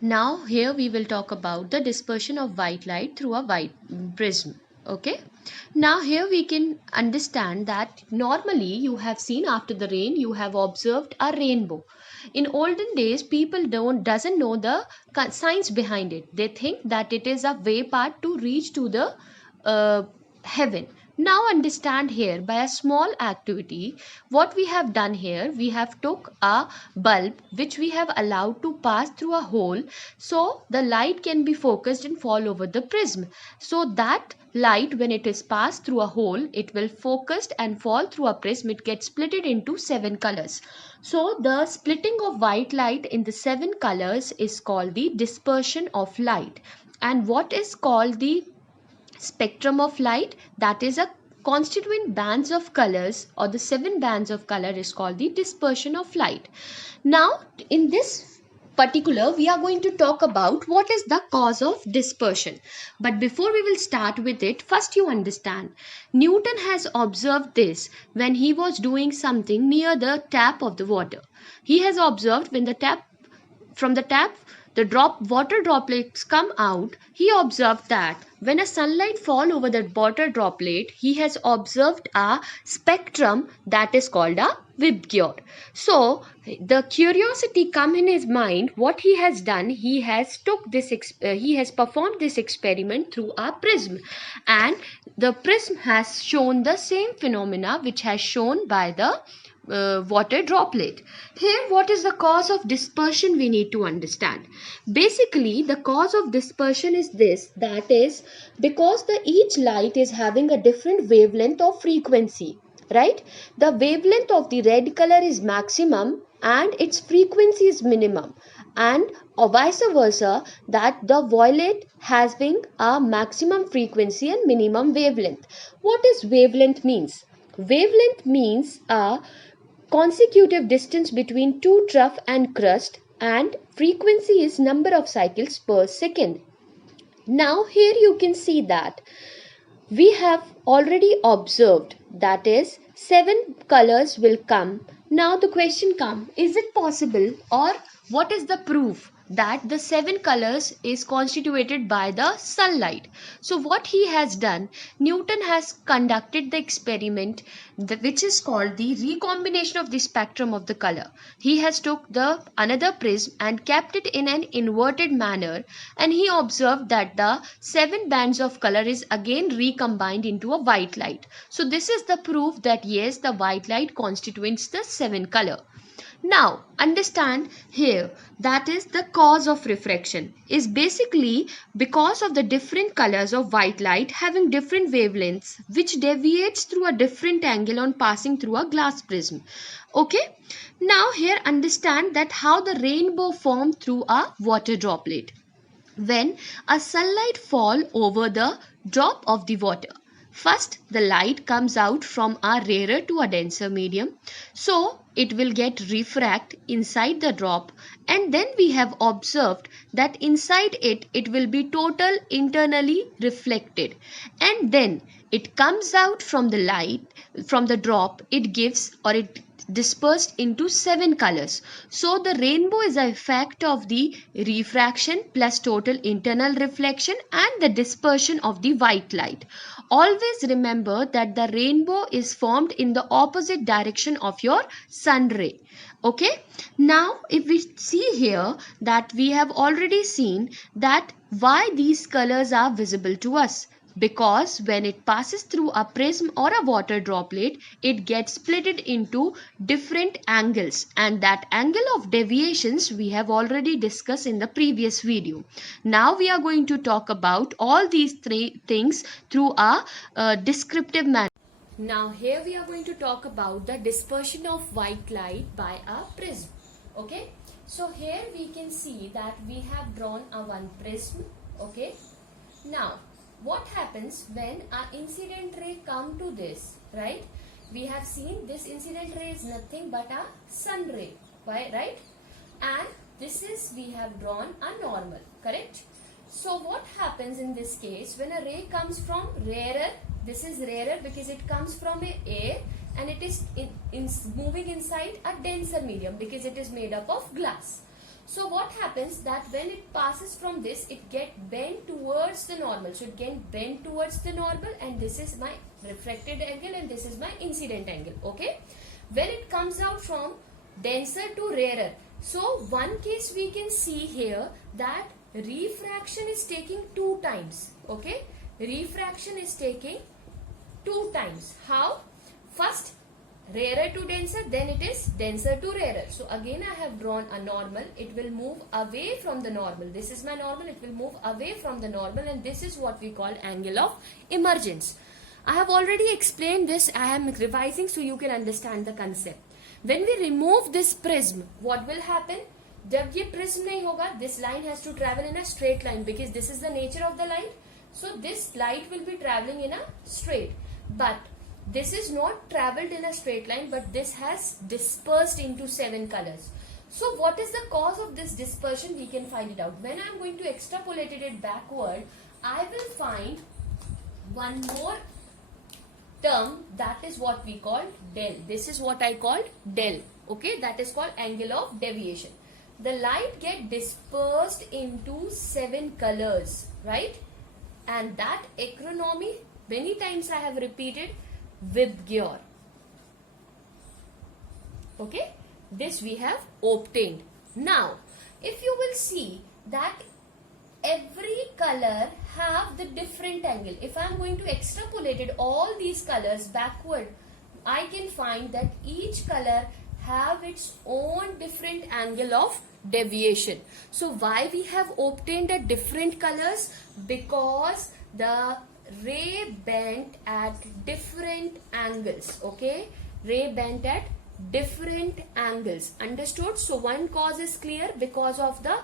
Now here we will talk about the dispersion of white light through a white prism. Okay. Now here we can understand that normally you have seen after the rain you have observed a rainbow. In olden days people doesn't know the science behind it. They think that it is a way path to reach to the uh, heaven. Now understand here by a small activity what we have done here. We have took a bulb which we have allowed to pass through a hole so the light can be focused and fall over the prism. So that light when it is passed through a hole it will focused and fall through a prism. It gets splitted into 7 colors. So the splitting of white light in the 7 colors is called the dispersion of light. And what is called the spectrum of light, that is a constituent bands of colors, or the 7 bands of color is called the dispersion of light. Now in this particular we are going to talk about what is the cause of dispersion. But before we will start with it, first you understand Newton has observed this when he was doing something near the tap of the water. He has observed when the tap from the tap the water droplets come out. He observed that when a sunlight fall over that water droplet, he has observed a spectrum that is called a Vibgyor. So the curiosity come in his mind. What he has done, he has he has performed this experiment through a prism, and the prism has shown the same phenomena which has shown by the water droplet. Here, what is the cause of dispersion we need to understand. Basically, the cause of dispersion is this, that is because each light is having a different wavelength or frequency, right? The wavelength of the red color is maximum and its frequency is minimum, and or vice versa, that the violet having a maximum frequency and minimum wavelength. What is wavelength means? Wavelength means a consecutive distance between two trough and crust, and frequency is number of cycles per second. Now here you can see that we have already observed, that is 7 colors will come. Now the question comes, is it possible, or what is the proof that the 7 colors is constituted by the sunlight? So what he has done, Newton has conducted the experiment which is called the recombination of the spectrum of the color. He has took the another prism and kept it in an inverted manner, and he observed that the 7 bands of color is again recombined into a white light. So this is the proof that yes, the white light constitutes the 7 color. Now understand here, that is the cause of refraction is basically because of the different colors of white light having different wavelengths which deviates through a different angle on passing through a glass prism. Okay, now here understand that how the rainbow formed through a water droplet. When a sunlight fall over the drop of the water, first the light comes out from a rarer to a denser medium, so it will get refract inside the drop, and then we have observed that inside it will be total internally reflected, and then it comes out from the light from the drop. It gives, or it dispersed into 7 colors. So the rainbow is a effect of the refraction plus total internal reflection and the dispersion of the white light. Always remember that the rainbow is formed in the opposite direction of your sun ray. Okay, now if we see here that we have already seen that why these colors are visible to us, because when it passes through a prism or a water droplet, it gets splitted into different angles, and that angle of deviations we have already discussed in the previous video. Now we are going to talk about all these three things through a descriptive manner. Now here we are going to talk about the dispersion of white light by a prism. Okay, so here we can see that we have drawn a one prism. Okay, now what happens when an incident ray come to this, right? We have seen this incident ray is nothing but a sun ray, right? And this is, we have drawn a normal, correct? So what happens in this case when a ray comes from rarer, this is rarer because it comes from air, and it is moving inside a denser medium because it is made up of glass. So what happens that when it passes from this, it get bent towards the normal. So it get bent towards the normal, and this is my refracted angle and this is my incident angle. Okay. When it comes out from denser to rarer, so one case we can see here that refraction is taking 2 times. Okay. Refraction is taking 2 times. How? First rarer to denser, then it is denser to rarer. So again I have drawn a normal. It will move away from the normal. This is my normal. It will move away from the normal, and this is what we call angle of emergence. I have already explained this. I am revising so you can understand the concept. When we remove this prism, what will happen? जब ये prism नहीं होगा, this line has to travel in a straight line because this is the nature of the light. So this light will be traveling in a straight. But this is not traveled in a straight line, but this has dispersed into 7 colors. So what is the cause of this dispersion? We can find it out. When I am going to extrapolate it backward, I will find one more term, that is what we call del. This is what I called del. Okay, that is called angle of deviation. The light get dispersed into 7 colors, right? And that acronomy, many times I have repeated, Vibgyor. Okay, this we have obtained. Now, if you will see that every color have the different angle. If I am going to extrapolate it, all these colors backward, I can find that each color have its own different angle of deviation. So why we have obtained a different colors? Because the ray bent at different angles. Okay, ray bent at different angles. Understood? So one cause is clear, because of the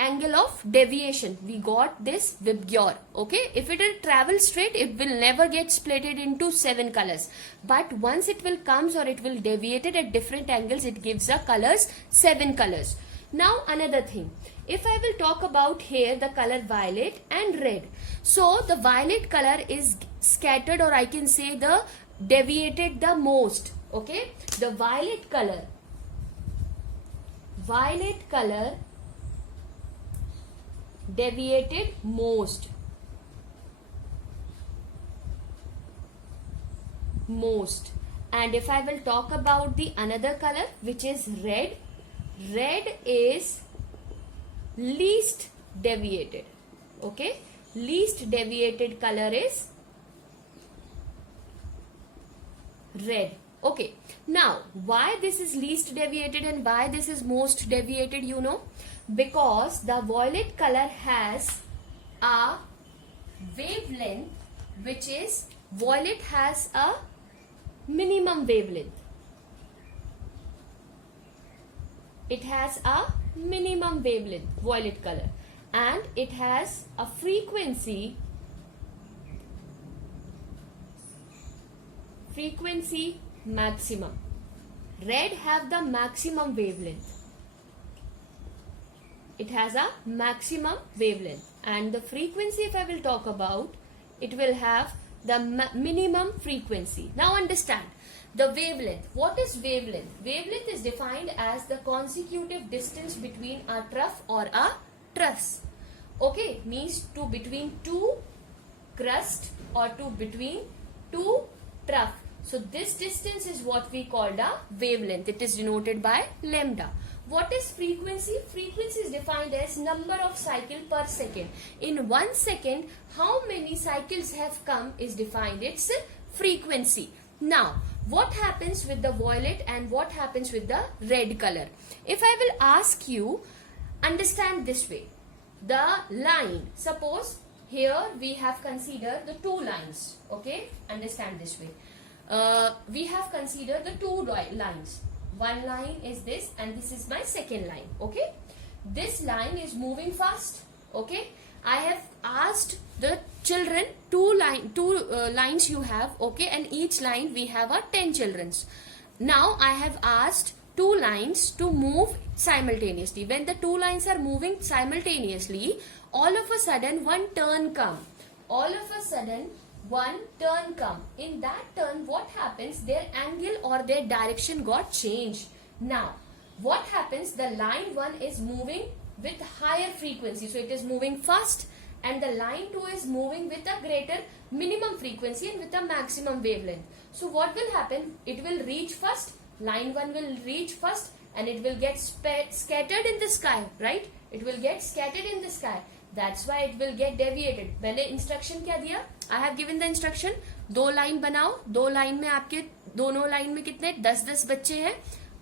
angle of deviation we got this Vibgyor. Okay, if it will travel straight, it will never get splitted into 7 colors, but once it will comes or it will deviate it at different angles, it gives a colors 7 colors. Now another thing, if I will talk about here the color violet and red, so the violet color is scattered, or I can say the deviated the most. Okay, the violet color deviated most. And if I will talk about the another color, which is red, red is least deviated. Okay, least deviated color is red. Okay, now why this is least deviated and why this is most deviated, you know? Because the violet color has a wavelength, which is violet has a minimum wavelength. It has a minimum wavelength, violet color, and it has a frequency maximum. Red have the maximum wavelength. It has a maximum wavelength, and the frequency, if I will talk about, it will have the minimum frequency. Now understand the wavelength. What is wavelength? Wavelength is defined as the consecutive distance between a trough or a truss. Okay, means between 2 crust or between 2 trough. So this distance is what we called a wavelength. It is denoted by lambda. What is frequency? Frequency is defined as number of cycle per second. In 1 second, how many cycles have come is defined. It's frequency. Now, what happens with the violet and what happens with the red color? If I will ask you, understand this way. The line, suppose here we have considered the 2 lines. Okay, understand this way. We have considered the 2 lines. One line is this and this is my second line. Okay, this line is moving fast. Okay, I have asked the children 2 lines you have. Okay, and each line we have 10 children. Now I have asked 2 lines to move simultaneously. When the 2 lines are moving simultaneously, all of a sudden one turn come. One turn come. In that turn, what happens? Their angle or their direction got changed. Now, what happens, the line 1 is moving with higher frequency, so it is moving fast, and the line 2 is moving with a greater minimum frequency and with a maximum wavelength. So what will happen, it will reach first, line 1 will reach first, and it will get scattered in the sky, right? It will get scattered in the sky. That's why it will get deviated. मैंने instruction क्या दिया? I have given the instruction, 2 line बनाओ, 2 line में आपके दोनों line में कितने 10-10 बच्चे हैं,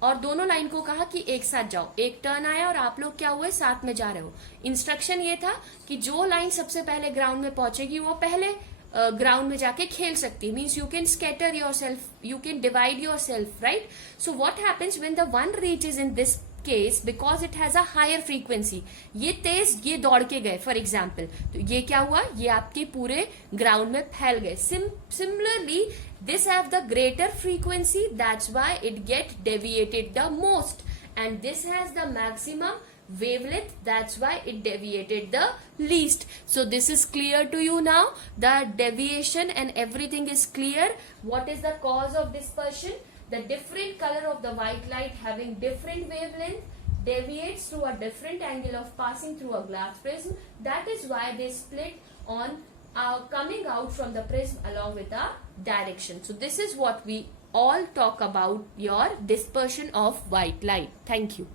और दोनों लाइन को कहा कि एक साथ जाओ, एक टर्न आया और आप लोग क्या हुए, साथ में जा रहे हो. इंस्ट्रक्शन ये था कि जो लाइन सबसे पहले ग्राउंड में पहुंचेगी वो पहले ग्राउंड में जाके खेल सकती है. Means you can scatter yourself, you can divide yourself, right. So what happens when the one reaches in this case, because it has a higher frequency, ये तेज ये दौड़ के गए फॉर एग्जाम्पल, तो ये क्या हुआ, ये आपके पूरे ग्राउंड में फैल गए. Similarly this have the greater frequency, that's why it get deviated the most, and this has the maximum wavelength, that's why it deviated the least. So this is clear to you now, the deviation and everything is clear. What is the cause of dispersion? The different color of the white light having different wavelength deviates through a different angle of passing through a glass prism. That is why they split on coming out from the prism along with a direction. So this is what we all talk about, your dispersion of white light. Thank you.